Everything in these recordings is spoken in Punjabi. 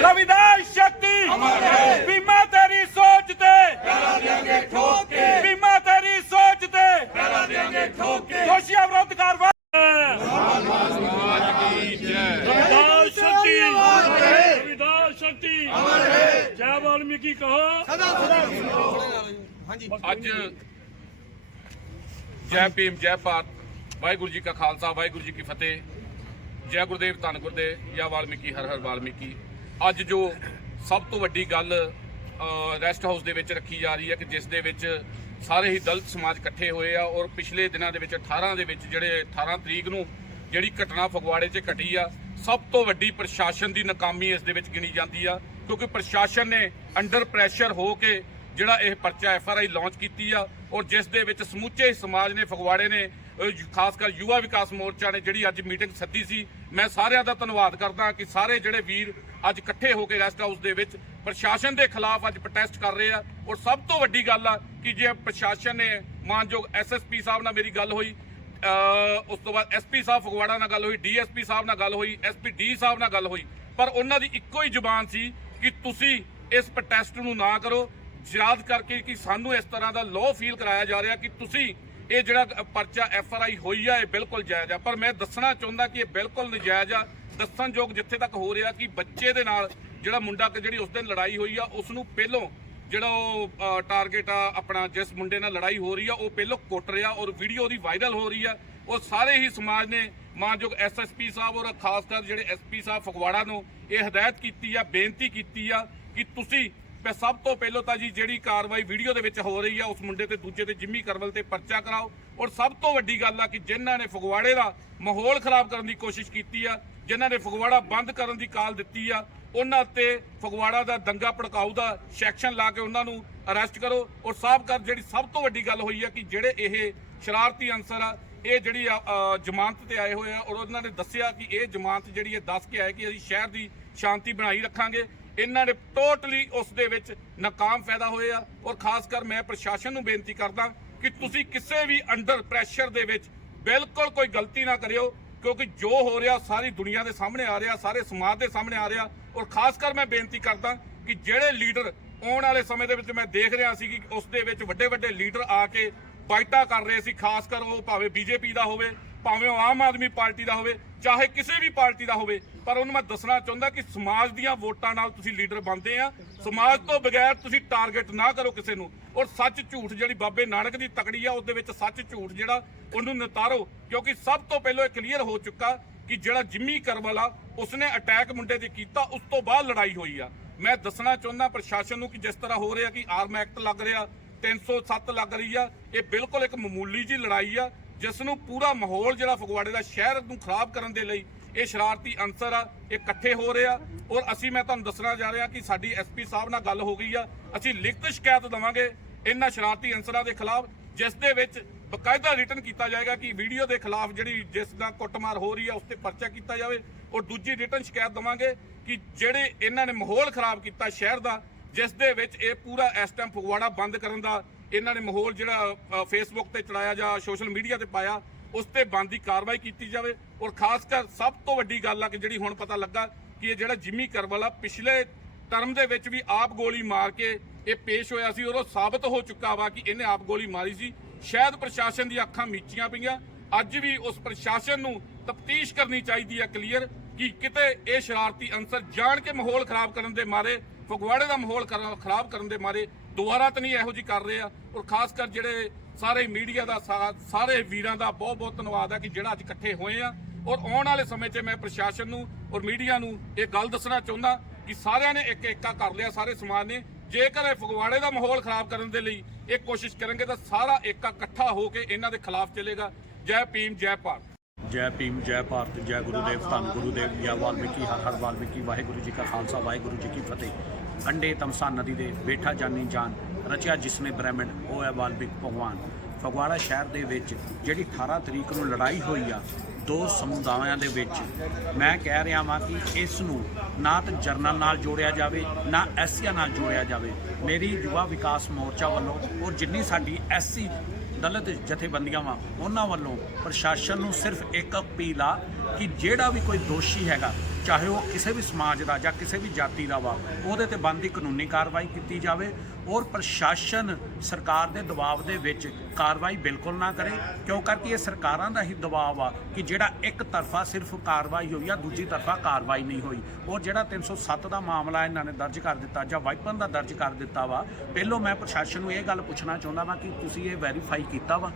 संविधान शक्ति बीमा तेरी सोच दे बीमा तेरी सोच दे दोषियों विरुद्ध कार्रवाई संविधान शक्ति संविधान शक्ति जय वाल्मीकि कहो ਅੱਜ ਜੈ ਭੀਮ ਜੈ ਭਾਰਤ ਵਾਹਿਗੁਰੂ ਜੀ ਕਾ ਖਾਲਸਾ ਵਾਹਿਗੁਰੂ ਜੀ ਕੀ ਫਤਿਹ ਜੈ ਗੁਰਦੇਵ ਧੰਨ ਗੁਰਦੇਵ ਜਾਂ ਵਾਲਮੀਕੀ ਹਰ ਹਰ ਵਾਲਮੀਕੀ ਅੱਜ ਜੋ ਸਭ ਤੋਂ ਵੱਡੀ ਗੱਲ ਰੈਸਟ ਹਾਊਸ ਦੇ ਵਿੱਚ ਰੱਖੀ ਜਾ ਰਹੀ ਹੈ ਕਿ ਜਿਸ ਦੇ ਵਿੱਚ ਸਾਰੇ ਹੀ ਦਲਿਤ ਸਮਾਜ ਇਕੱਠੇ ਹੋਏ ਆ ਔਰ ਪਿਛਲੇ ਦਿਨਾਂ ਦੇ ਵਿੱਚ 18 ਦੇ ਵਿੱਚ ਜਿਹੜੇ 18 ਤਰੀਕ ਨੂੰ ਜਿਹੜੀ ਘਟਨਾ ਫਗਵਾੜੇ 'ਚ ਘਟੀ ਆ, ਸਭ ਤੋਂ ਵੱਡੀ ਪ੍ਰਸ਼ਾਸਨ ਦੀ ਨਾਕਾਮੀ ਇਸ ਦੇ ਵਿੱਚ ਗਿਣੀ ਜਾਂਦੀ ਆ, ਕਿਉਂਕਿ ਪ੍ਰਸ਼ਾਸਨ ਨੇ ਅੰਡਰ ਪ੍ਰੈਸ਼ਰ ਹੋ ਕੇ ਜਿਹੜਾ ਇਹ ਪਰਚਾ ਐਫ ਆਰ ਆਈ ਲਾਂਚ ਕੀਤੀ ਆ ਔਰ ਜਿਸ ਦੇ ਵਿੱਚ ਸਮੁੱਚੇ ਸਮਾਜ ਨੇ ਫਗਵਾੜੇ ਨੇ ਖਾਸ ਕਰ ਯੁਵਾ ਵਿਕਾਸ ਮੋਰਚਾ ਨੇ ਜਿਹੜੀ ਅੱਜ ਮੀਟਿੰਗ ਸੱਦੀ ਸੀ, ਮੈਂ ਸਾਰਿਆਂ ਦਾ ਧੰਨਵਾਦ ਕਰਦਾ ਕਿ ਸਾਰੇ ਜਿਹੜੇ ਵੀਰ ਅੱਜ ਇਕੱਠੇ ਹੋ ਕੇ ਰੈਸਟ ਹਾਊਸ ਦੇ ਵਿੱਚ ਪ੍ਰਸ਼ਾਸਨ ਦੇ ਖਿਲਾਫ ਅੱਜ ਪ੍ਰੋਟੈਸਟ ਕਰ ਰਹੇ ਆ। ਔਰ ਸਭ ਤੋਂ ਵੱਡੀ ਗੱਲ ਆ ਕਿ ਜੇ ਪ੍ਰਸ਼ਾਸਨ ਨੇ ਮਾਨਯੋਗ ਐਸਐਸਪੀ ਸਾਹਿਬ ਨਾਲ ਮੇਰੀ ਗੱਲ ਹੋਈ ਉਸ ਤੋਂ ਬਾਅਦ ਐਸਪੀ ਸਾਹਿਬ ਫਗਵਾੜਾ ਨਾਲ ਗੱਲ ਹੋਈ ਡੀਐਸਪੀ ਸਾਹਿਬ ਨਾਲ ਗੱਲ ਹੋਈ ਐਸਪੀ ਡੀ ਸਾਹਿਬ ਨਾਲ ਗੱਲ ਹੋਈ, ਪਰ ਉਹਨਾਂ ਦੀ ਇੱਕੋ ਹੀ ਜ਼ੁਬਾਨ ਸੀ ਕਿ ਤੁਸੀਂ ਇਸ ਪ੍ਰੋਟੈਸਟ ਨੂੰ ਨਾ ਕਰੋ, ਯਾਦ ਕਰਕੇ ਕਿ ਸਾਨੂੰ ਇਸ ਤਰ੍ਹਾਂ ਦਾ ਲੋ ਫੀਲ ਕਰਾਇਆ ਜਾ ਰਿਹਾ ਕਿ ਤੁਸੀਂ ਇਹ ਜਿਹੜਾ ਪਰਚਾ ਐਫ ਆਰ ਆਈ ਹੋਈ ਆ, ਇਹ ਬਿਲਕੁਲ ਜਾਇਜ਼ ਆ। ਪਰ ਮੈਂ ਦੱਸਣਾ ਚਾਹੁੰਦਾ ਕਿ ਇਹ ਬਿਲਕੁਲ ਨਜਾਇਜ਼ ਆ। ਦੱਸਣਯੋਗ ਜਿੱਥੇ ਤੱਕ ਹੋ ਰਿਹਾ ਕਿ ਬੱਚੇ ਦੇ ਨਾਲ ਜਿਹੜਾ ਮੁੰਡਾ ਕਿ ਜਿਹੜੀ ਉਸ ਦਿਨ ਲੜਾਈ ਹੋਈ ਆ, ਉਸ ਨੂੰ ਪਹਿਲੋਂ ਜਿਹੜਾ ਉਹ ਟਾਰਗੇਟ ਆ ਆਪਣਾ, ਜਿਸ ਮੁੰਡੇ ਨਾਲ ਲੜਾਈ ਹੋ ਰਹੀ ਆ, ਉਹ ਪਹਿਲੋਂ ਕੁੱਟ ਰਿਹਾ ਔਰ ਵੀਡੀਓ ਉਹਦੀ ਵਾਇਰਲ ਹੋ ਰਹੀ ਆ। ਉਹ ਸਾਰੇ ਹੀ ਸਮਾਜ ਨੇ ਮਾਨਯੋਗ ਐਸਐਸਪੀ ਸਾਹਿਬ ਔਰ ਖਾਸ ਕਰ ਜਿਹੜੇ ਐਸਪੀ ਸਾਹਿਬ ਫਗਵਾੜਾ ਨੂੰ ਇਹ ਹਦਾਇਤ ਕੀਤੀ ਆ, ਬੇਨਤੀ ਕੀਤੀ ਆ ਕਿ ਤੁਸੀਂ ਮੈਂ ਸਭ ਤੋਂ ਪਹਿਲਾਂ ਤਾਂ ਜੀ ਜਿਹੜੀ ਕਾਰਵਾਈ ਵੀਡੀਓ ਦੇ ਵਿੱਚ ਹੋ ਰਹੀ ਆ, ਉਸ ਮੁੰਡੇ ਤੇ ਦੂਜੇ ਤੇ ਜਿੰਮੀ ਕਰਵਲ ਤੇ ਪਰਚਾ ਕਰਾਓ। ਔਰ ਸਭ ਤੋਂ ਵੱਡੀ ਗੱਲ ਆ ਕਿ ਜਿਨ੍ਹਾਂ ਨੇ ਫਗਵਾੜੇ ਦਾ ਮਾਹੌਲ ਖਰਾਬ ਕਰਨ ਦੀ ਕੋਸ਼ਿਸ਼ ਕੀਤੀ ਆ, ਜਿਨ੍ਹਾਂ ਨੇ ਫਗਵਾੜਾ ਬੰਦ ਕਰਨ ਦੀ ਕਾਲ ਦਿੱਤੀ ਆ, ਉਹਨਾਂ ਤੇ ਫਗਵਾੜਾ ਦਾ ਦੰਗਾ ਭੜਕਾਊ ਦਾ ਸੈਕਸ਼ਨ ਲਾ ਕੇ ਉਹਨਾਂ ਨੂੰ ਅਰੈਸਟ ਕਰੋ। ਔਰ ਸਾਫ਼ ਕਰ ਜਿਹੜੀ ਸਭ ਤੋਂ ਵੱਡੀ ਗੱਲ ਹੋਈ ਆ ਕਿ ਜਿਹੜੇ ਇਹ ਸ਼ਰਾਰਤੀ ਅਨਸਰ ਆ, ਇਹ ਜਿਹੜੀ ਜ਼ਮਾਨਤ ਤੇ ਆਏ ਹੋਏ ਆ, ਔਰ ਉਹਨਾਂ ਨੇ ਦੱਸਿਆ ਕਿ ਇਹ ਜ਼ਮਾਨਤ ਜਿਹੜੀ ਹੈ, ਦੱਸ ਕੇ ਆਏ ਕਿ ਅਸੀਂ ਸ਼ਹਿਰ ਦੀ ਸ਼ਾਂਤੀ ਬਣਾਈ ਰੱਖਾਂਗੇ। ਇਹਨਾਂ ਨੇ ਟੋਟਲੀ ਉਸ ਦੇ ਵਿੱਚ ਨਾਕਾਮ ਫਾਇਦਾ ਹੋਏ ਆ। ਔਰ ਖਾਸ ਕਰ ਮੈਂ ਪ੍ਰਸ਼ਾਸਨ ਨੂੰ ਬੇਨਤੀ ਕਰਦਾ ਕਿ ਤੁਸੀਂ ਕਿਸੇ ਵੀ ਅੰਡਰ ਪ੍ਰੈਸ਼ਰ ਦੇ ਵਿੱਚ ਬਿਲਕੁਲ ਕੋਈ ਗਲਤੀ ਨਾ ਕਰਿਓ, ਕਿਉਂਕਿ ਜੋ ਹੋ ਰਿਹਾ ਸਾਰੀ ਦੁਨੀਆ ਦੇ ਸਾਹਮਣੇ ਆ ਰਿਹਾ, ਸਾਰੇ ਸਮਾਜ ਦੇ ਸਾਹਮਣੇ ਆ ਰਿਹਾ। ਔਰ ਖਾਸ ਕਰ ਮੈਂ ਬੇਨਤੀ ਕਰਦਾ ਕਿ ਜਿਹੜੇ ਲੀਡਰ ਆਉਣ ਵਾਲੇ ਸਮੇਂ ਦੇ ਵਿੱਚ ਮੈਂ ਦੇਖ ਰਿਹਾ ਸੀ ਕਿ ਉਸ ਦੇ ਵਿੱਚ ਵੱਡੇ ਵੱਡੇ ਲੀਡਰ ਆ ਕੇ ਬਾਈਟਾਂ ਕਰ ਰਹੇ ਸੀ, ਖਾਸ ਕਰ ਉਹ ਭਾਵੇਂ ਬੀਜੇਪੀ ਦਾ ਹੋਵੇ, ਭਾਵੇਂ ਉਹ ਆਮ ਆਦਮੀ ਪਾਰਟੀ ਦਾ ਹੋਵੇ, ਚਾਹੇ ਕਿਸੇ ਵੀ ਪਾਰਟੀ ਦਾ ਹੋਵੇ। ਪਰ ਉਹਨੂੰ ਮੈਂ ਦੱਸਣਾ ਚਾਹੁੰਦਾ ਕਿ ਸਮਾਜ ਦੀਆਂ ਵੋਟਾਂ ਨਾਲ ਤੁਸੀਂ ਲੀਡਰ ਬਣਦੇ ਆ। ਸਮਾਜ ਤੋਂ ਬਗੈਰ ਤੁਸੀਂ ਟਾਰਗੇਟ ਨਾ ਕਰੋ ਕਿਸੇ ਨੂੰ। ਔਰ ਸੱਚ ਝੂਠ ਜਿਹੜੀ ਬਾਬੇ ਨਾਨਕ ਦੀ ਤਕੜੀ ਆ ਉਸ ਦੇ ਵਿੱਚ ਸੱਚ ਝੂਠ ਜਿਹੜਾ, ਉਹਨੂੰ ਨਿਤਾਰੋ। ਕਿਉਂਕਿ ਸਭ ਤੋਂ ਪਹਿਲਾਂ ਇਹ ਕਲੀਅਰ ਹੋ ਚੁੱਕਾ ਕਿ ਜਿਹੜਾ ਜਿੰਮੀ ਕਰਵਲ ਆ, ਉਸਨੇ ਅਟੈਕ ਮੁੰਡੇ ਤੇ ਕੀਤਾ, ਉਸ ਤੋਂ ਬਾਅਦ ਲੜਾਈ ਹੋਈ ਆ। ਮੈਂ ਦੱਸਣਾ ਚਾਹੁੰਦਾ ਪ੍ਰਸ਼ਾਸਨ ਨੂੰ ਕਿ ਜਿਸ ਤਰ੍ਹਾਂ ਹੋ ਰਿਹਾ ਕਿ ਆਰਮ ਐਕਟ ਲੱਗ ਰਿਹਾ 307 ਲੱਗ ਰਹੀ ਆ, ਇਹ ਬਿਲਕੁਲ ਇੱਕ ਮਾਮੂਲੀ ਜੀ ਲੜਾਈ ਆ ਜਿਸ ਨੂੰ ਪੂਰਾ ਮਾਹੌਲ ਜਿਹੜਾ ਫਗਵਾੜੇ ਦਾ ਸ਼ਹਿਰ ਨੂੰ ਖਰਾਬ ਕਰਨ ਦੇ ਲਈ ਇਹ ਸ਼ਰਾਰਤੀ ਅਨਸਰ ਆ, ਇਹ ਇਕੱਠੇ ਹੋ ਰਹੇ ਆ। ਔਰ ਅਸੀਂ, ਮੈਂ ਤੁਹਾਨੂੰ ਦੱਸਣਾ ਜਾ ਰਿਹਾ ਕਿ ਸਾਡੀ ਐਸਪੀ ਸਾਹਿਬ ਨਾਲ ਗੱਲ ਹੋ ਗਈ ਆ। ਅਸੀਂ ਲਿਖਤ ਸ਼ਿਕਾਇਤ ਦਵਾਂਗੇ ਇਹਨਾਂ ਸ਼ਰਾਰਤੀ ਅਨਸਰਾਂ ਦੇ ਖਿਲਾਫ, ਜਿਸ ਦੇ ਵਿੱਚ ਬਕਾਇਦਾ ਰਿਟਨ ਕੀਤਾ ਜਾਏਗਾ ਕਿ ਵੀਡੀਓ ਦੇ ਖਿਲਾਫ ਜਿਹੜੀ ਜਿਸ ਦਾ ਕੁੱਟਮਾਰ ਹੋ ਰਹੀ ਆ, ਉਸ ਤੇ ਪਰਚਾ ਕੀਤਾ ਜਾਵੇ। ਔਰ ਦੂਜੀ ਰਿਟਨ ਸ਼ਿਕਾਇਤ ਦਵਾਂਗੇ ਕਿ ਜਿਹੜੇ ਇਹਨਾਂ ਨੇ ਮਾਹੌਲ ਖਰਾਬ ਕੀਤਾ ਸ਼ਹਿਰ ਦਾ, ਜਿਸ ਦੇ ਵਿੱਚ ਇਹ ਪੂਰਾ ਇਸ ਟਾਈਮ ਫਗਵਾੜਾ ਬੰਦ ਕਰਨ ਦਾ ਇਹਨਾਂ ਨੇ ਮਾਹੌਲ ਜਿਹੜਾ ਫੇਸਬੁੱਕ ਤੇ ਚੜਾਇਆ ਜਾਂ ਸੋਸ਼ਲ ਮੀਡੀਆ ਤੇ ਪਾਇਆ ਉਸ ਤੇ ਬੰਦ ਕਾਰਵਾਈ ਕੀਤੀ ਜਾਵੇ ਔਰ ਖਾਸ ਕਰ ਸਭ ਤੋਂ ਵੱਡੀ ਗੱਲ ਆ ਕਿ ਜਿਹੜੀ ਹੁਣ ਪਤਾ ਲੱਗਾ ਕਿ ਇਹ ਜਿਹੜਾ ਜਿੰਮੀ ਕਰਵਲ ਆ ਪਿਛਲੇ ਟਰਮ ਦੇ ਵਿੱਚ ਵੀ ਆਪ ਗੋਲੀ ਮਾਰ ਕੇ ਇਹ ਪੇਸ਼ ਹੋਇਆ ਸੀ ਔਰ ਉਹ ਸਾਬਤ ਹੋ ਚੁੱਕਾ ਵਾ ਕਿ ਇਹਨੇ ਆਪ ਗੋਲੀ ਮਾਰੀ ਸੀ। ਸ਼ਾਇਦ ਪ੍ਰਸ਼ਾਸਨ ਦੀ ਅੱਖਾਂ ਮੀਚੀਆਂ ਪਈਆਂ। ਅੱਜ ਵੀ ਉਸ ਪ੍ਰਸ਼ਾਸਨ ਨੂੰ ਤਫਤੀਸ਼ ਕਰਨੀ ਚਾਹੀਦੀ ਹੈ ਕਲੀਅਰ ਕਿ ਕਿਤੇ ਇਹ ਸ਼ਰਾਰਤੀ ਅਨਸਰ ਜਾਣ ਕੇ ਮਾਹੌਲ ਖਰਾਬ ਕਰਨ ਦੇ ਮਾਰੇ, ਫਗਵਾੜੇ ਦਾ ਮਾਹੌਲ ਕਰਨ- ਖਰਾਬ ਕਰਨ ਦੇ ਮਾਰੇ ਦੁਬਾਰਾ ਤਾਂ ਨਹੀਂ ਇਹੋ ਜੀ ਕਰ ਰਹੇ ਆ। ਔਰ ਖਾਸ ਕਰ ਜਿਹੜੇ ਸਾਰੇ ਮੀਡੀਆ ਦਾ ਸਾ- ਸਾਰੇ ਵੀਰਾਂ ਦਾ ਬਹੁਤ ਬਹੁਤ ਧੰਨਵਾਦ ਹੈ ਕਿ ਜਿਹੜਾ ਅੱਜ ਇਕੱਠੇ ਹੋਏ ਆ। ਔਰ ਆਉਣ ਵਾਲੇ ਸਮੇਂ 'ਚ ਮੈਂ ਪ੍ਰਸ਼ਾਸਨ ਨੂੰ ਔਰ ਮੀਡੀਆ ਨੂੰ ਇਹ ਗੱਲ ਦੱਸਣਾ ਚਾਹੁੰਦਾ ਕਿ ਸਾਰਿਆਂ ਨੇ ਇੱਕ ਏਕਾ ਕਰ ਲਿਆ, ਸਾਰੇ ਸਮਾਜ ਨੇ। ਜੇਕਰ ਇਹ ਫਗਵਾੜੇ ਦਾ ਮਾਹੌਲ ਖਰਾਬ ਕਰਨ ਦੇ ਲਈ ਇਹ ਕੋਸ਼ਿਸ਼ ਕਰਨਗੇ ਤਾਂ ਸਾਰਾ ਏਕਾ ਇਕੱਠਾ ਹੋ ਕੇ ਇਹਨਾਂ ਦੇ ਖਿਲਾਫ ਚੱਲੇਗਾ। ਜੈ ਭੀਮ, ਜੈ ਭਾਰਤ। ਜੈ ਭੀਮ, ਜੈ ਭਾਰਤ, ਜੈ ਗੁਰੂਦੇਵ, ਧੰਨ ਗੁਰੂਦੇਵ। ਜੈ ਵਾਲਮੀਕੀ ਹਰ ਹਰ ਵਾਲਮੀਕੀ। ਵਾਹਿਗੁਰੂ ਜੀ ਕਾ ਖਾਲਸਾ, ਵਾਹਿਗੁਰੂ ਜੀ ਕੀ ਫਤਿਹ। ਅੰਡੇ ਤਮਸਾ ਨਦੀ ਦੇ ਬੇਠਾ ਜਾਨੀ ਜਾਨ ਰਚਿਆ ਜਿਸਨੇ ਬ੍ਰਹਮੰਡ, ਉਹ ਹੈ ਵਾਲਮੀਕ ਭਗਵਾਨ। ਫਗਵਾੜਾ ਸ਼ਹਿਰ ਦੇ ਵਿੱਚ ਜਿਹੜੀ 18 ਤਰੀਕ ਨੂੰ ਲੜਾਈ ਹੋਈ ਆ, ਦੋ ਸਮੁਦਾਇਆਂ ਦੇ ਵਿੱਚ। ਮੈਂ ਕਹਿ ਰਿਹਾ ਵਾਂ ਕਿ ਇਸ ਨੂੰ ਨਾ ਤਾਂ ਜਰਨਲ ਨਾਲ ਜੋੜਿਆ ਜਾਵੇ, ਨਾ ਐਸੀਆ ਨਾਲ ਜੋੜਿਆ ਜਾਵੇ। ਮੇਰੀ ਯੁਵਾ ਵਿਕਾਸ ਮੋਰਚਾ ਵੱਲੋਂ ਔਰ ਜਿੰਨੀ ਸਾਡੀ ਐਸਸੀ ਦਲਿਤ ਜਥੇਬੰਦੀਆਂ ਵਾ, ਉਹਨਾਂ ਵੱਲੋਂ ਪ੍ਰਸ਼ਾਸਨ ਨੂੰ ਸਿਰਫ ਇੱਕ ਅਪੀਲ ਆ ਕਿ ਜਿਹੜਾ ਵੀ ਕੋਈ ਦੋਸ਼ੀ ਹੈਗਾ ਚਾਹੇ ਉਹ ਕਿਸੇ ਵੀ ਸਮਾਜ ਦਾ ਜਾਂ ਕਿਸੇ ਵੀ ਜਾਤੀ ਦਾ ਵਾ, ਉਹਦੇ ਤੇ ਬਣਦੀ ਕਾਨੂੰਨੀ ਕਾਰਵਾਈ ਕੀਤੀ ਜਾਵੇ ਔਰ ਪ੍ਰਸ਼ਾਸਨ ਸਰਕਾਰ ਦੇ ਦਬਾਅ ਦੇ ਵਿੱਚ ਕਾਰਵਾਈ ਬਿਲਕੁਲ ਨਾ ਕਰੇ, ਕਿਉਂ ਕਰਕੇ ਇਹ ਸਰਕਾਰਾਂ ਦਾ ਹੀ ਦਬਾਅ ਆ ਕਿ ਜਿਹੜਾ ਇੱਕ ਤਰਫਾ ਸਿਰਫ ਕਾਰਵਾਈ ਹੋਈ ਆ, ਦੂਜੀ ਤਰਫਾ ਕਾਰਵਾਈ ਨਹੀਂ ਹੋਈ। ਔਰ ਜਿਹੜਾ 307 ਦਾ ਮਾਮਲਾ ਇਹਨਾਂ ਨੇ ਦਰਜ ਕਰ ਦਿੱਤਾ ਜਾਂ ਵਾਈਪਨ ਦਾ ਦਰਜ ਕਰ ਦਿੱਤਾ ਵਾ, ਪਹਿਲੋਂ ਮੈਂ ਪ੍ਰਸ਼ਾਸਨ ਨੂੰ ਇਹ ਗੱਲ ਪੁੱਛਣਾ ਚਾਹੁੰਦਾ ਵਾਂ ਕਿ ਤੁਸੀਂ ਇਹ ਵੈਰੀਫਾਈ ਕੀਤਾ ਵਾ?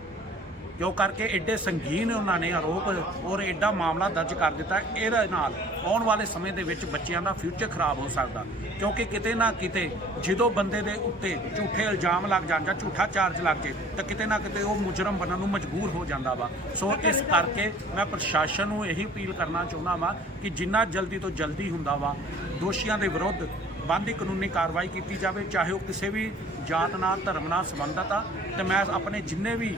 ਜੋ ਕਰਕੇ ਐਡੇ ਸੰਗੀਨ ਉਹਨਾਂ ਨੇ ਆਰੋਪ ਔਰ ਐਡਾ ਮਾਮਲਾ ਦਰਜ ਕਰ ਦਿੱਤਾ, ਇਹਦੇ ਨਾਲ ਆਉਣ ਵਾਲੇ ਸਮੇਂ ਦੇ ਵਿੱਚ ਬੱਚਿਆਂ ਦਾ ਫਿਊਚਰ ਖਰਾਬ ਹੋ ਸਕਦਾ। ਕਿਉਂਕਿ ਕਿਤੇ ਨਾ ਕਿਤੇ ਜਦੋਂ ਬੰਦੇ ਦੇ ਉੱਤੇ ਝੂਠੇ ਇਲਜ਼ਾਮ ਲੱਗ ਜਾਣ ਜਾਂ ਝੂਠਾ ਚਾਰਜ ਲੱਗ ਜੇ, ਤਾਂ ਕਿਤੇ ਨਾ ਕਿਤੇ ਉਹ ਮੁਜਰਮ ਬਣਨ ਨੂੰ ਮਜਬੂਰ ਹੋ ਜਾਂਦਾ ਵਾ। ਸੋ ਇਸ ਕਰਕੇ ਮੈਂ ਪ੍ਰਸ਼ਾਸਨ ਨੂੰ ਇਹੀ ਅਪੀਲ ਕਰਨਾ ਚਾਹੁੰਦਾ ਵਾਂ ਕਿ ਜਿੰਨਾ ਜਲਦੀ ਤੋਂ ਜਲਦੀ ਹੁੰਦਾ ਵਾ, ਦੋਸ਼ੀਆਂ ਦੇ ਵਿਰੁੱਧ ਬਣਦੀ ਕਾਨੂੰਨੀ ਕਾਰਵਾਈ ਕੀਤੀ ਜਾਵੇ, ਚਾਹੇ ਉਹ ਕਿਸੇ ਵੀ ਜਾਤ ਨਾਲ, ਧਰਮ ਨਾਲ ਸੰਬੰਧਤ ਆ। ਤੇ ਮੈਂ ਆਪਣੇ ਜਿੰਨੇ ਵੀ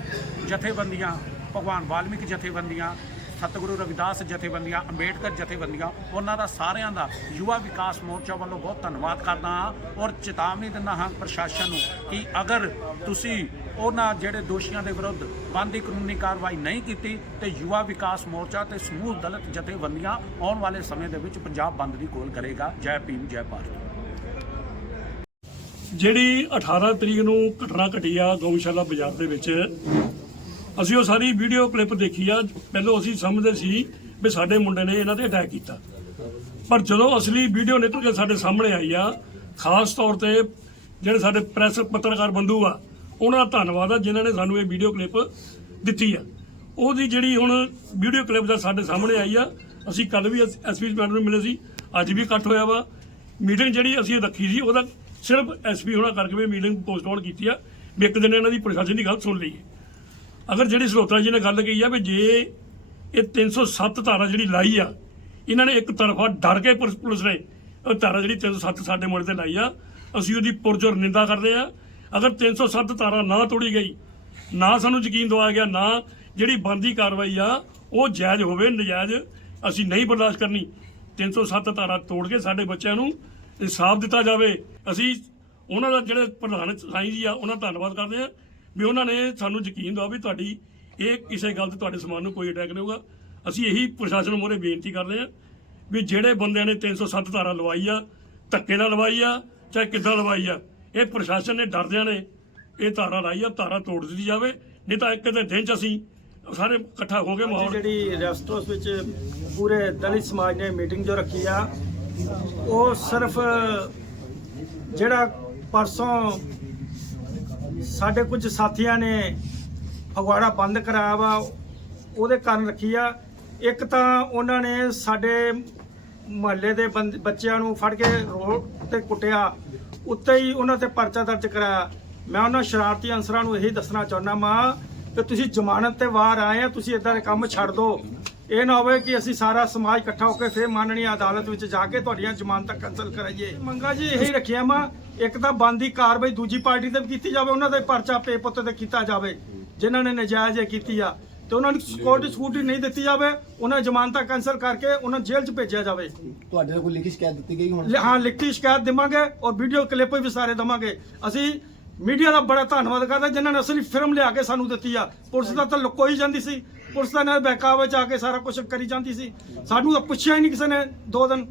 ਜਥੇਬੰਦੀਆਂ, ਭਗਵਾਨ ਵਾਲਮੀਕ ਜਥੇਬੰਦੀਆਂ ਸਤਿਗੁਰੂ ਰਵਿਦਾਸ ਜਥੇਬੰਦੀਆਂ, ਅੰਬੇਡਕਰ ਜਥੇਬੰਦੀਆਂ, ਉਹਨਾਂ ਦਾ ਸਾਰਿਆਂ ਦਾ ਯੁਵਾ ਵਿਕਾਸ ਮੋਰਚਾ ਵੱਲੋਂ ਬਹੁਤ ਧੰਨਵਾਦ ਕਰਦਾ ਹਾਂ ਔਰ ਚੇਤਾਵਨੀ ਦਿੰਦਾ ਹਾਂ ਪ੍ਰਸ਼ਾਸਨ ਨੂੰ ਕਿ ਅਗਰ ਤੁਸੀਂ ਉਹਨਾਂ ਜਿਹੜੇ ਦੋਸ਼ੀਆਂ ਦੇ ਵਿਰੁੱਧ ਬਣਦੀ ਕਾਨੂੰਨੀ ਕਾਰਵਾਈ ਨਹੀਂ ਕੀਤੀ ਤੇ ਯੁਵਾ ਵਿਕਾਸ ਮੋਰਚਾ ਤੇ ਸਮੂਹ ਦਲਿਤ ਜਥੇਬੰਦੀਆਂ ਆਉਣ ਵਾਲੇ ਸਮੇਂ ਦੇ ਵਿੱਚ ਪੰਜਾਬ ਬੰਦ ਦੀ ਕੋਲ ਕਰੇਗਾ। ਜੈ ਭੀਮ, ਜੈ ਭਾਰਤ। ਜਿਹੜੀ 18 ਤਰੀਕ ਨੂੰ ਘਟਨਾ ਘਟੀ ਆ ਗਊਸ਼ਾਲਾ ਬਾਜ਼ਾਰ ਦੇ ਵਿੱਚ ਅਸੀਂ ਉਹ ਸਾਰੀ ਵੀਡੀਓ ਕਲਿੱਪ ਦੇਖੀ ਆ, ਪਹਿਲਾਂ ਅਸੀਂ ਸਮਝਦੇ ਸੀ ਵੀ ਸਾਡੇ ਮੁੰਡੇ ਨੇ ਇਹਨਾਂ ਤੇ ਅਟੈਕ ਕੀਤਾ। ਪਰ ਜਦੋਂ ਅਸਲੀ ਵੀਡੀਓ ਨਿਕਲ ਕੇ ਸਾਡੇ ਸਾਹਮਣੇ ਆਈ ਆ, ਖਾਸ ਤੌਰ ਤੇ ਜਿਹੜੇ ਸਾਡੇ ਪ੍ਰੈਸ ਪੱਤਰਕਾਰ ਬੰਧੂ ਆ, ਉਹਨਾਂ ਦਾ ਧੰਨਵਾਦ ਆ ਜਿਨ੍ਹਾਂ ਨੇ ਸਾਨੂੰ ਇਹ ਵੀਡੀਓ ਕਲਿੱਪ ਦਿੱਤੀ ਆ। ਉਹਦੀ ਜਿਹੜੀ ਹੁਣ ਵੀਡੀਓ ਕਲਿੱਪ ਦਾ ਸਾਡੇ ਸਾਹਮਣੇ ਆਈ ਆ, ਅਸੀਂ ਕੱਲ ਵੀ ਐਸਪੀ ਮੈਡਮ ਨੂੰ ਮਿਲੇ ਸੀ, ਅੱਜ ਵੀ ਇਕੱਠ ਹੋਇਆ ਵਾ। ਮੀਟਿੰਗ ਜਿਹੜੀ ਅਸੀਂ ਰੱਖੀ ਸੀ, ਉਹਦਾ ਸਿਰਫ ਐਸਪੀ ਹੋਣਾ ਕਰਕੇ ਵੀ ਮੀਟਿੰਗ ਪੋਸਟਪੋਨ ਕੀਤੀ ਆ, ਵੀ ਇੱਕ ਦਿਨ ਇਹਨਾਂ ਦੀ ਪ੍ਰਸ਼ਾਸਨ ਦੀ ਗੱਲ ਸੁਣ ਲਈਏ। ਅਗਰ ਜਿਹੜੀ ਸਲੋਤਰਾ ਜੀ ਨੇ ਗੱਲ ਕਹੀ ਆ ਵੀ ਜੇ ਇਹ 307 ਧਾਰਾ ਜਿਹੜੀ ਲਾਈ ਆ, ਇਹਨਾਂ ਨੇ ਇੱਕ ਤਰਫਾ ਡਰ ਕੇ ਪੁਲਿਸ ਪੁਲਿਸ ਨੇ ਉਹ ਧਾਰਾ ਜਿਹੜੀ 307 ਸਾਡੇ ਮੁੰਡੇ ਤੇ ਲਾਈ ਆ, ਅਸੀਂ ਉਹਦੀ ਪੁਰਜੋਰ ਨਿੰਦਾ ਕਰਦੇ ਆ। ਅਗਰ 307 ਧਾਰਾ ਨਾ ਤੋੜੀ ਗਈ, ਨਾ ਸਾਨੂੰ ਯਕੀਨ ਦਵਾਇਆ ਗਿਆ, ਨਾ ਜਿਹੜੀ ਬੰਦੀ ਕਾਰਵਾਈ ਆ, ਉਹ ਜਾਇਜ਼ ਹੋਵੇ, ਨਜਾਇਜ਼ ਅਸੀਂ ਨਹੀਂ ਬਰਦਾਸ਼ਤ ਕਰਨੀ। 307 ਧਾਰਾ ਤੋੜ ਕੇ ਸਾਡੇ ਬੱਚਿਆਂ ਨੂੰ ਇਨਸਾਫ ਦਿੱਤਾ ਜਾਵੇ। ਅਸੀਂ ਉਹਨਾਂ ਦਾ ਜਿਹੜੇ ਪ੍ਰਧਾਨ ਸਾਈਂ ਜੀ ਆ, ਉਹਨਾਂ ਦਾ ਧੰਨਵਾਦ ਕਰਦੇ ਆ। ਵੀ ਉਹਨਾਂ ਨੇ ਸਾਨੂੰ ਯਕੀਨ ਦਵਾ ਵੀ ਤੁਹਾਡੀ ਇਹ ਕਿਸੇ ਗੱਲ ਤੇ ਤੁਹਾਡੇ ਸਮਾਨ ਨੂੰ ਕੋਈ ਅਟੈਕ ਨਹੀਂ ਹੋਊਗਾ। ਅਸੀਂ ਇਹੀ ਪ੍ਰਸ਼ਾਸਨ ਮੋਰੇ ਬੇਨਤੀ ਕਰਦੇ ਆ ਵੀ ਜਿਹੜੇ ਬੰਦਿਆਂ ਨੇ 307 ਧਾਰਾ ਲਵਾਈ ਆ ਧੱਕੇ ਨਾਲ ਲਵਾਈ ਆ ਚਾਹੇ ਕਿੱਦਾਂ ਲਵਾਈ ਆ ਇਹ ਪ੍ਰਸ਼ਾਸਨ ਨੇ ਡਰਦਿਆਂ ਨੇ ਇਹ ਧਾਰਾ ਲਾਈ ਆ ਧਾਰਾ ਤੋੜ ਦਿੱਤੀ ਜਾਵੇ ਨਹੀਂ ਤਾਂ ਇੱਕ ਦੇ ਦਿਨ ਚ ਅਸੀਂ ਸਾਰੇ ਇਕੱਠਾ ਹੋ ਕੇ ਮਾਹੌਲ ਜਿਹੜੀ ਰੈਸਟੋਰੈਂਟ ਵਿੱਚ ਪੂਰੇ ਦਲਿਤ ਸਮਾਜ ਨੇ ਮੀਟਿੰਗ ਜੋ ਰੱਖੀ ਆ ਉਹ ਸਿਰਫ ਜਿਹੜਾ ਪਰਸੋਂ ਸਾਡੇ ਕੁਝ ਸਾਥੀਆਂ ਨੇ ਫਗਵਾੜਾ ਬੰਦ ਕਰਾਇਆ ਵਾ, ਉਹਦੇ ਕਾਰਨ ਰੱਖੀ ਆ। ਇੱਕ ਤਾਂ ਉਹਨਾਂ ਨੇ ਸਾਡੇ ਮੁਹੱਲੇ ਦੇ ਬੰਦ- ਬੱਚਿਆਂ ਨੂੰ ਫੜ ਕੇ ਰੋਡ ਤੇ ਕੁੱਟਿਆ, ਉੱਤੇ ਹੀ ਉਹਨਾਂ ਤੇ ਪਰਚਾ ਦਰਜ ਕਰਾਇਆ। ਮੈਂ ਉਹਨਾਂ ਸ਼ਰਾਰਤੀ ਅਨਸਰਾਂ ਨੂੰ ਇਹੀ ਦੱਸਣਾ ਚਾਹੁੰਦਾ ਮਾਂ ਕਿ ਤੁਸੀਂ ਜ਼ਮਾਨਤ ਤੇ ਬਾਹਰ ਆਏ ਆ, ਤੁਸੀਂ ਇਦਾਂ ਦੇ ਕੰਮ ਛੱਡ ਦਿਓ ਇਹ ਨਾ ਹੋਵੇ ਕਿ ਅਸੀਂ ਸਾਰਾ ਸਮਾਜ ਇਕੱਠਾ ਹੋ ਕੇ ਫੇਰ ਮਾਨਣੀ ਅਦਾਲਤ ਵਿੱਚ ਜਾ ਕੇ ਤੁਹਾਡੀਆਂ ਜ਼ਮਾਨਤਾਂ ਕੈਂਸਲ ਕਰਾਈਏ। ਮੰਗਾ ਜੀ ਇਹੀ ਰੱਖਿਆ ਮਾਂ ਇੱਕ ਤਾਂ ਬੰਦੀ ਕਾਰਵਾਈ ਦੂਜੀ ਪਾਰਟੀ ਤੇ ਵੀ ਕੀਤੀ ਜਾਵੇ ਉਹਨਾਂ ਦੇ ਪਰਚਾ ਪੇ ਪੁੱਤ ਤੇ ਕੀਤਾ ਜਾਵੇ ਜਿਨ੍ਹਾਂ ਨੇ ਨਜਾਇਜ਼ ਕੀਤੀ ਆ। ਤੇ ਉਹਨਾਂ ਨੂੰ ਸਿਕਿਉਰਿਟੀ ਸਕੂਟੀ ਨਹੀਂ ਦਿੱਤੀ ਜਾਵੇ ਉਹਨਾਂ ਜ਼ਮਾਨਤਾਂ ਕੈਂਸਲ ਕਰਕੇ ਉਹਨਾਂ ਜੇਲ੍ਹ 'ਚ ਭੇਜਿਆ ਜਾਵੇ। ਤੁਹਾਡੇ ਨਾਲ ਕੋਈ ਲਿਖੀ ਸ਼ਿਕਾਇਤ ਦਿੱਤੀ ਗਈ ਹੁਣ? ਹਾਂ ਲਿਖਤੀ ਸ਼ਿਕਾਇਤ ਦੇਵਾਂਗੇ ਔਰ ਵੀਡੀਓ ਕਲਿੱਪ ਵੀ ਸਾਰੇ ਦੇਵਾਂਗੇ। ਅਸੀਂ ਮੀਡੀਆ ਦਾ ਬੜਾ ਧੰਨਵਾਦ ਕਰਦੇ ਜਿਨ੍ਹਾਂ ਨੇ ਅਸਲੀ ਫਿਲਮ ਲਿਆ ਕੇ ਸਾਨੂੰ ਦਿੱਤੀ ਆ। ਪੁਲਿਸ ਦਾ ਤਾਂ ਲੁਕੋਈ ਜਾਂਦੀ ਸੀ। ਪੁਲਿਸ ਦਾ ਨਾਲ ਬਹਿਕਾਵੇ ਚ ਆ ਕੇ ਸਾਰਾ ਕੁਝ ਕਰੀ ਜਾਂਦੀ ਸੀ। ਸਾਨੂੰ ਤਾਂ ਪੁੱਛਿਆ ਹੀ ਨਹੀਂ ਕਿਸੇ ਨੇ ਦੋ ਦਿਨ।